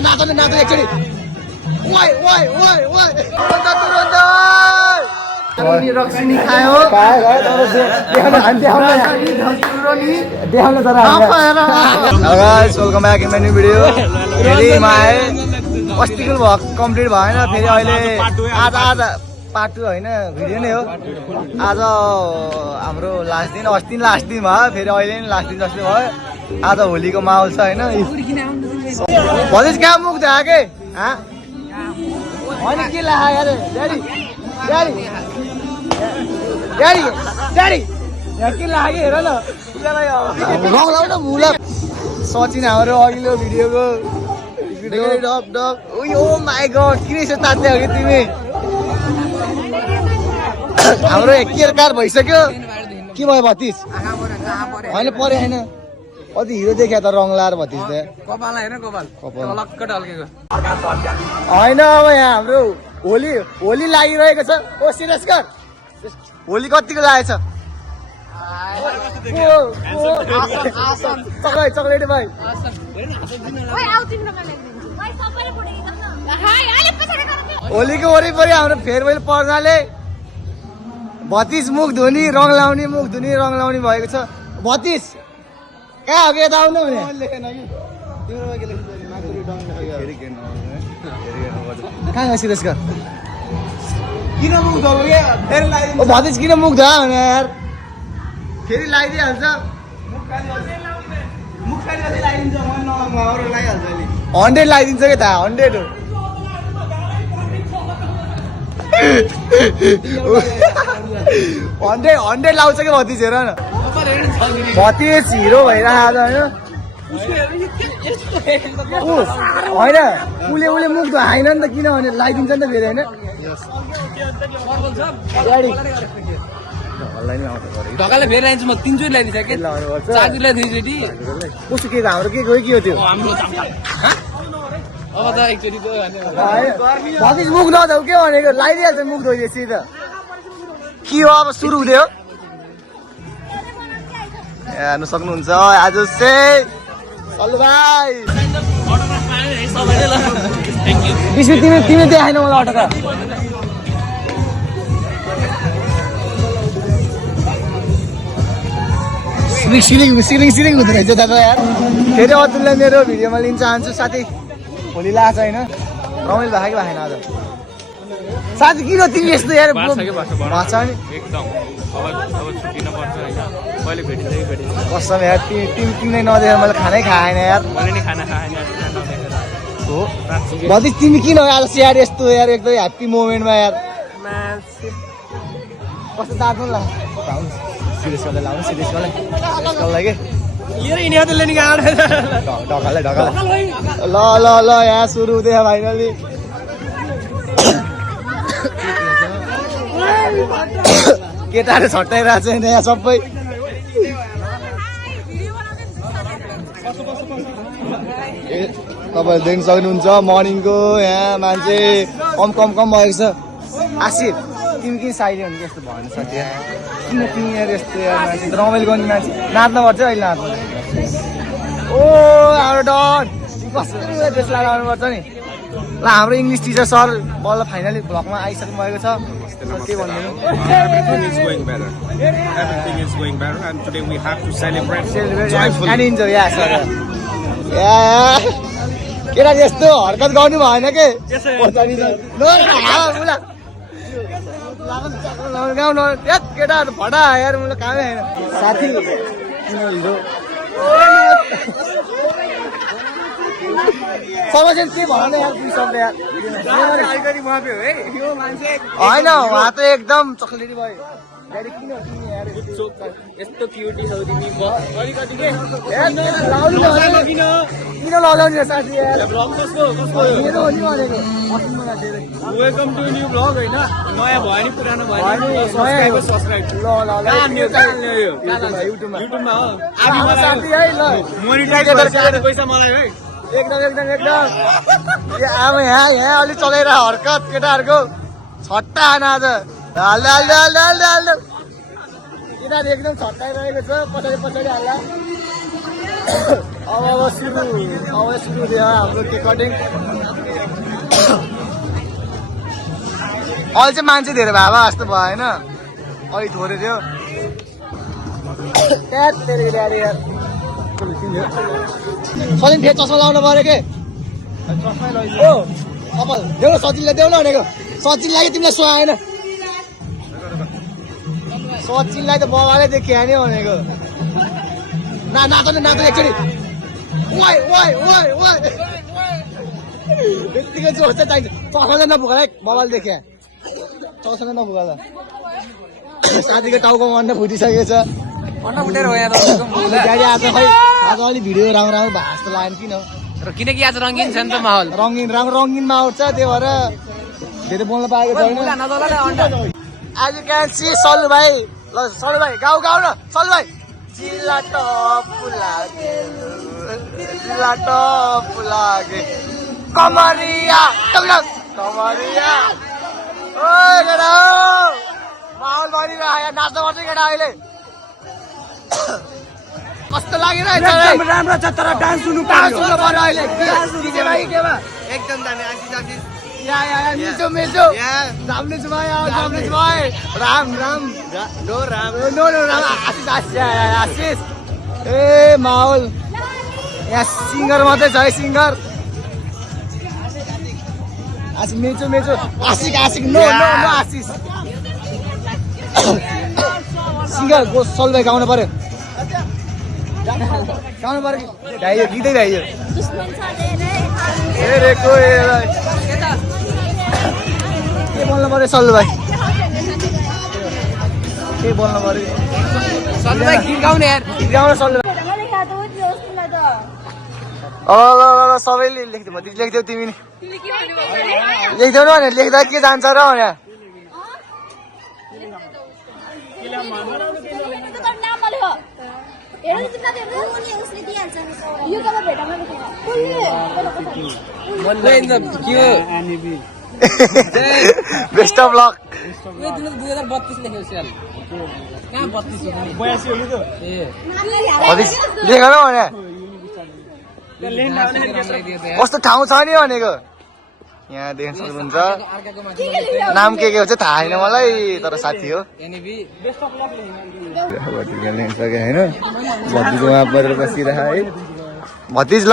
नाच्नु एकचोटि ओइ ओइ ओइ ओइ तुरन्त रक्सिनी खायो welcome back in my new video. फेरि म आएँ अस्तिको कम्प्लिट भएन, फेरि अहिले आज पार्ट 2 होइन भिडियो नै हो। आज हाम्रो लास्ट दिन, अस्ति लास्ट दिन भयो, फेरि अहिले नि लास्ट दिन जस्तो भयो। आज होलीको माहौल छ होइन। भनेपछि कहाँ मुख थियो के होइन के लाग्यो यार ड्याडी ड्याडी ड्याडी ड्याडी यहाँ के लाग्यो हेर न रङ लाउ न मुला। सचिन हाम्रो अघिल्लो भिडियोको डप डप ओ माई गड किन यसो तात्दै हो कि तिमी? हाम्रो के कार भइसक्यो के भयो भतिस होइन परे होइन कति हिरो देखिया त रङ लाएर भतिस त होइन। अब यहाँ हाम्रो होली लागिरहेको छ। ओ सिरियस कर होली कतिको लागेछ? चक्लेट भाइ होलीको वरिपरि हाम्रो फेयरवेल पर्नाले भतिस मुख धुनी रङ लाउने भएको छ। भतिस कहाँ हो कि यता आउनु भने कहाँ गयो सिरियस कर किन मुख धोको क्या भतिस किन मुख धो भने यार फेरि लगाइदिइहाल्छ 100 लगाइदिन्छ कि त 100 लाउँछ कि भतिस हेर न। भतिस हिरो भइरहेको होइन उसले मुख त हाइन नि त किनभने लगाइदिन्छ नि त फेरि होइन। ढकाले फेरि लाइदिन्छु म 3 चोटि लगाइदिन्छ के चार्जरले 2 चोटि कस्तो के हाम्रो के गयो के हो त्यो अब त एकचोटि त भतिस मुख नधौ के भनेको लगाइदिइहाल्छ मुख धोइदिएपछि त के हो अब सुरु हुँदै हो हेर्नु सक्नुहुन्छ आज चाहिँ सल्लु भाइ विष्णु तिमी देखाएन मलाई अटका सिरिङ हुँदो रहेछ दादा यार। फेरि अतुललाई मेरो भिडियोमा लिन चाहन्छु साथी। होली लाग्छ होइन रमाइलो भएको कि भएन आज साथी किन तिमी यस्तो यार भाषा नि एकदम कसम यार तिमीले नदेखेर मैले खानै खाएन यार। हो भतिस तिमी किन आज यार यस्तो यार एकदमै ह्याप्पी मोमेन्टमा यार कस्तो दार्नु ल सिरियस गर्दै लाउनु सिरियस गर्दै ल यहाँ सुरु हुँदैछ फाइनली। केटाहरू छट्टाइरहेको छ यहाँ सबै तपाईँहरू देख्न सक्नुहुन्छ मर्निङको यहाँ मान्छे कम भएको छ। आसिफ तिमी किन साइली हुनु यस्तो भएन साथी किन तिमी यार यस्तो यार मान्छे रमाइलो गर्ने मान्छे नाच्नुपर्छ अहिले नाच्नु। ओ हाम्रो डन कस्तो ड्रेस लगाउनु पर्छ नि ल। हाम्रो इङ्ग्लिस टिचर सर बल्ल फाइनली भ्लगमा आइसक्नु भएको छ। के भन्नु Everything is going better. Everything is going better, and today we have to celebrate joyfully. and enjoy. Yeah, sir. केटा यस्तो हरकत गर्नु भएन के केटाहरू फटा यार मलाई कामै होइन साथी समस्या के भन यार दुई शब्द यार होइन उहाँ त एकदम चक्लेटी भयो यस्तो क्युटी छौ तिमी अलिकति के किन लगाउने साथी यार वेलकम टु न्यू ब्लग होइन नयाँ भयो नि पुरानो भयो युट्युबमा हो पैसा मलाई है एकदम यहाँ अलिक चलाइरह हरकत केटाहरूको छट्टा आना आज केटाहरू एकदम छट्टाइरहेको छ पछाडि हाल्ला अब सुरु भयो हाम्रो केक कटिङ। अहिले चाहिँ मान्छे धेरै भए जस्तो भयो होइन, अलि थोरै थियो। सजिन फेरि चस्मा लाउनु पऱ्यो के ओ कपाल देऊ न, सचिनलाई देऊ न भनेको। सचिनलाई तिमीलाई सुहाएन, सचिनलाई त बाबाले देखिया नि भनेको। नाच एकचोटि यत्तिकै जोड चाहिँ चाहिन्छ। चस्माले नपुगा बाबाले देखिया, चस्माले नपुगा। साथीको टाउको अन्डा फुटिसकेको छ। आज अलिक भिडियो राम्रो भएको जस्तो लाग्यो किन, किनकि आज रङ्गिन छ नि त माहौल, रङ्गिन माहौल छ, त्यही भएर धेरै बोल्न पाएको छैन। आज क्यान सी सल्लु भाइ, ल सल्लु भाइ गाउँ न सल्लु भाइ। जिल्ला टप लागे कमरिया ओए केटा माहौल बनिरहेको नाच्न पर्छ केटा अहिले। कस्तो लागिरहेछ राम्रो छ, तर डान्स सुन्नु पर्यो अहिले। एकदम दामी मिचो जाम्नेछु भाइ राम आशिष। ए माहौल यहाँ सिङ्गर मात्रै छ है, सिङ्गर आशिष मेचो आशिक नो आशिष सिङ्गर को सल भाइ गाउनु पर्यो गाइयो गीतै गाइयो। के बोल्नु पर्यो सल्लु भाइ, के बोल्नु पर्यो सल्लु भाइ? गीत गाउने यार, गीत गाउन सल्लु भाइ। ल सबैले लेख्दियो, भतिज लेख्दियौ तिमी नि लेख्देऊ न भने लेख्दा के जान्छ र भने। Best of lock. लेख न भने कस्तो ठाउँ छ नि भनेको। यहाँ देख्न सक्नुहुन्छ, नाम के हो चाहिँ थाहा छैन मलाई, तर साथी हो। होइन भतिजको वहाँ परेर बसिरह है भतिज। ल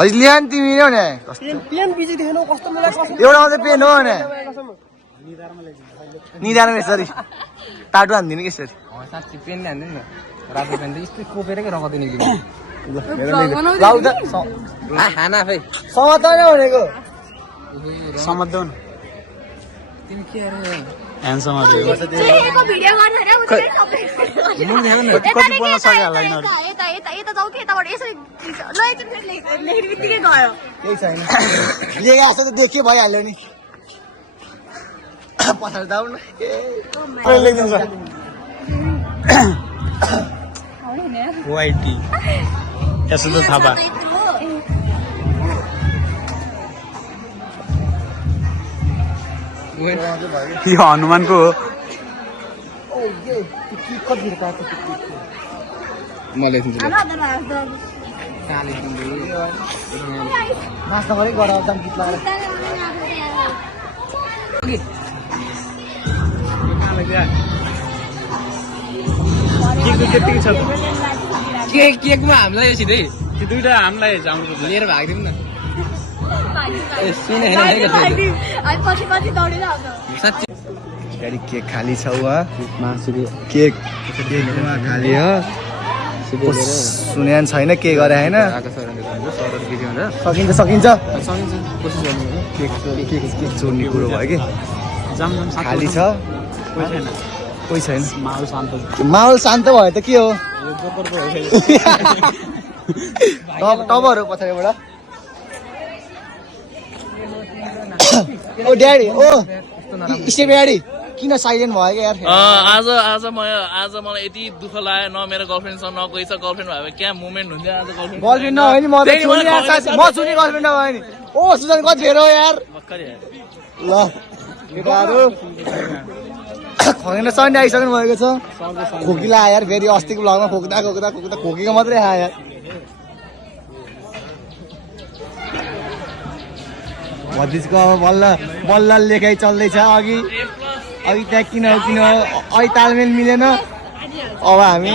हजुर लिया नि तिमी नै भने एउटा मात्रै पेन हो भने निधारमा यसरी टाटो हान्दिनु कि यसरी पेन हान्दिनु न। रातो पेन त यस्तै कोपेर के रगदिने समात्दैन भनेको। समात्दैन तिमी के ह्यान्डसम कति बोल्न सक्यो होला यिनीहरू। केही छैन, लिएको जस्तो त देखियो भइहाल्यो नि। पछाडि दाउ न लेखिदिन्छ वाइटी यस्तो थापा। यो हनुमानको हो। नाच्न पऱ्यो गएर गीत लगाएर केकमा हामीलाई सिधै दुइटा हामीलाई लिएर भागिदिउँ न। केक खाली छ वहाँ, केक खाली हो। सुने छैन के गरे होइन, सकिन्छ केक चोर्ने कुरो भयो कि खाली छ, कोही छैन। माहौल शान्त भयो त के हो। टबहरू पछाडिबाट ओ ड्याडी ओ स्टेप ड्याडी किन साइलेन्ट भयो क्या यार। आज मलाई यति दुःख लाग्यो, न मेरो गर्लफ्रेन्डसँग न कोही छ। गर्लफ्रेन्ड भयो क्या मुभमेन्ट हुन्छ आज। गर्लफ्रेन्ड नभए नि म छुने गर्लफ्रेन्ड नभए नि। ओ सुजन कति फेर हो यार। ल केटाहरू खगेन्द्र सर नि आइसक्नु भएको छ खोकिला यार फेरि अस्तिको ब्लगमा खोक्दा खोकेको मात्रै आयो यार भतिजको अब बल्ल लेखाइ चल्दैछ अघि त्यहाँ किन अहिले तालमेल मिलेन अब हामी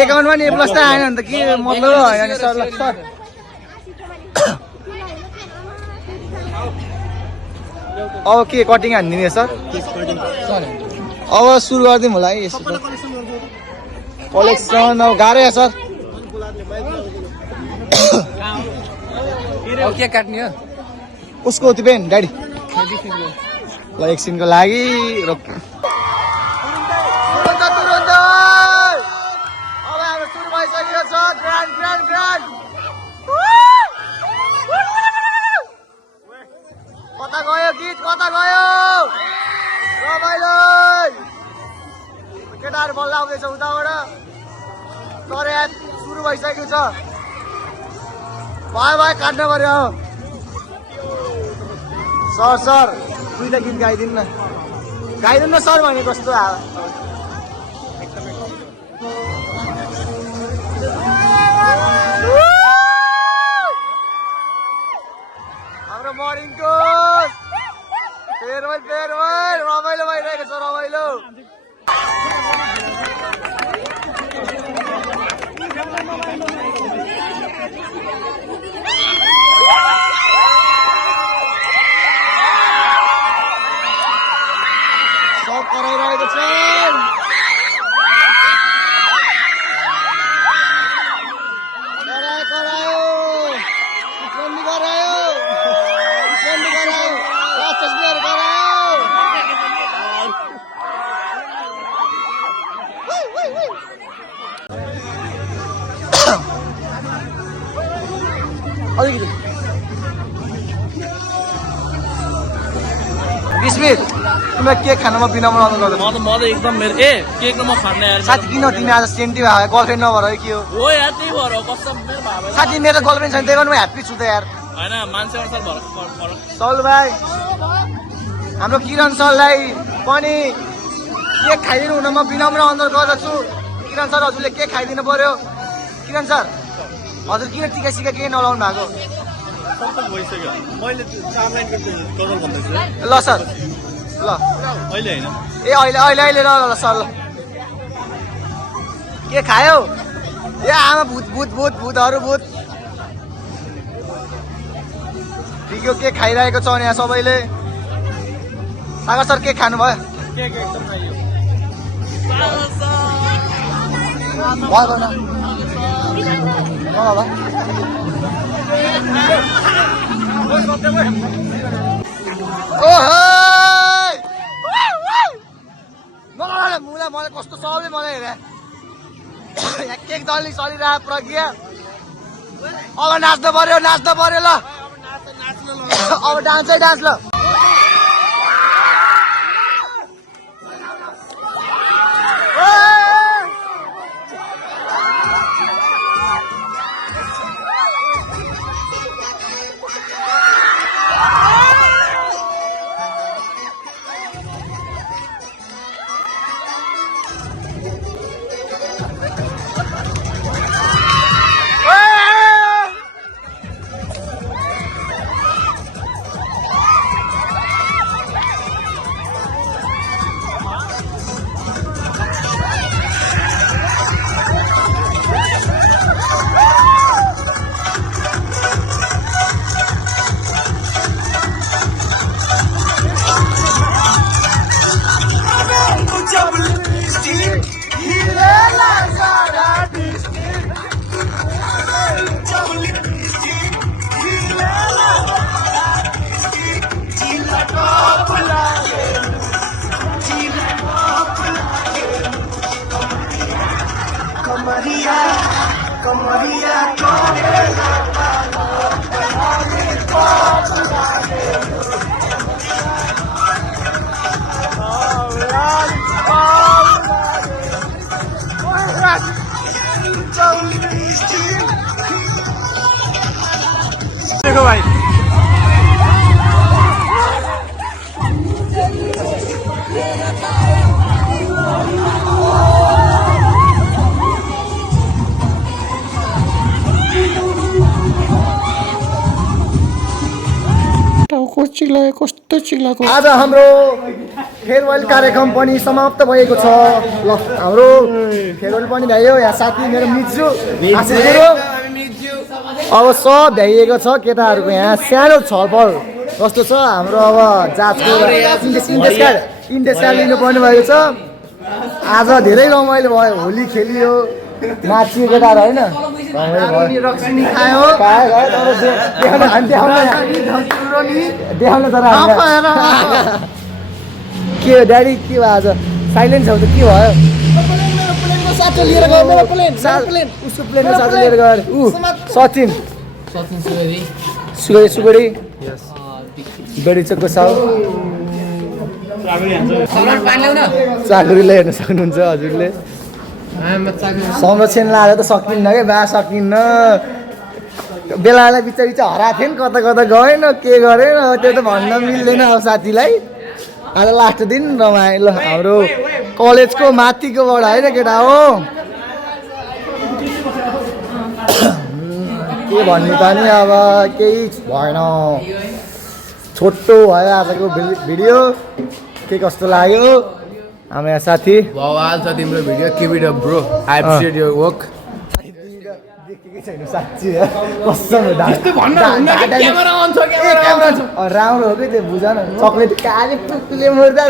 एकाउन्टमा नि ए प्लस त आएन भने त के मतलब होइन सरलाई सर अब के कटिङ हानिदिने सर अब सुरु गरिदिउँ होला है यसो कलेक्सन अब गाह्रो या सर अब के काट्ने हो उसको पेन ड्याडी ल एकछिनको लागि रोक अब हाम्रो सुरु भइसकेको छ ग्रान्ड कता गयो गीत कता गयो रमाइलो केटाहरू बल्ल आउँदैछ उताबाट तर यहाँ सुरु भइसकेको छ भयो काट्नु पर्यो सर दुईटा गीत गाइदिनु न सर भने कस्तो हाम्रो मर्निङको फेरवेल रमाइलो भइरहेको छ रमाइलो सब कराइरहेको छन् करायो बिस्मित तिमीलाई केक खानमा बिना बनाउनु गर्दैन म त एकदम मेरो केक न म खान्न यार साथी किन तिमी आज सेन्टी भयो गर्लफ्रेन्ड नभएर के हो यार त्यही भएर कसम मेरो भाइ साथी मेरो गर्लफ्रेन्ड छैन त्यही गर्नु ह्याप्पी छु त यार हैन मान्छे अनुसार भएर सल भाइ हाम्रो किरण सरलाई पनि केक खाइदिनु हुन म विनम्र अनुरोध गर्दछु किरण सर हजुरले केक खाइदिनु पर्यो किरण सर हजुर किन टिका सिका केही नलाउनु भएको ल सर ल अहिले हैन ए अहिले ल सर ल के खायो ए आमा भूतहरू ठिक के खाइरहेको छ यहाँ सबैले सागर सर के खानु भयो मलाई कस्तो सबले मलाई हेरे केक दल्ने चलिरहेको प्रक्रिया अब नाच्नु पर्यो ल अब डान्स ल देखो भाई आज हाम्रो फेयरवेल कार्यक्रम पनि समाप्त भएको छ ल हाम्रो फेयरवेल पनि भ्यायो यहाँ साथी मेरो मिजु आशिष गुरु अब सब भ्याइएको छ केटाहरूको यहाँ सानो छलफल कस्तो छ हाम्रो अब जाँचको इन्डेक्स कार्ड लिनुपर्ने भएको छ आज धेरै रमाइलो भयो होली खेलियो नाचियो केटाहरू होइन देखाउन तर के हो ड्याडी के भयो आज साइलेन्ट छ त के भयो उसको प्लेनमा साथी लिएर गएर ऊ सचिन सुगडी बेडी साउ चाकुरीले हेर्न सक्नुहुन्छ हजुरले संरक्षण लाएर त सकिन्न क्या बा सकिन्न बेलालाई बिचरा बिचरा हराएको थियो नि कता कता गएन के गरेन त्यो त भन्न मिल्दैन अब साथीलाई आज लास्ट दिन रमाइलो हाम्रो कलेजको माथिकोबाट होइन केटा हो के भन्नु त नि अब केही भएन छोटो भयो आजको भिडियो के कस्तो लाग्यो हाम्रो यहाँ साथी बवाल छ तिम्रो video keep it up bro I appreciate your work देखेकै छैन साँच्ची कसम राम्रो हो कि त्यो बुझ न चक्लेट काले पुकले मर्दा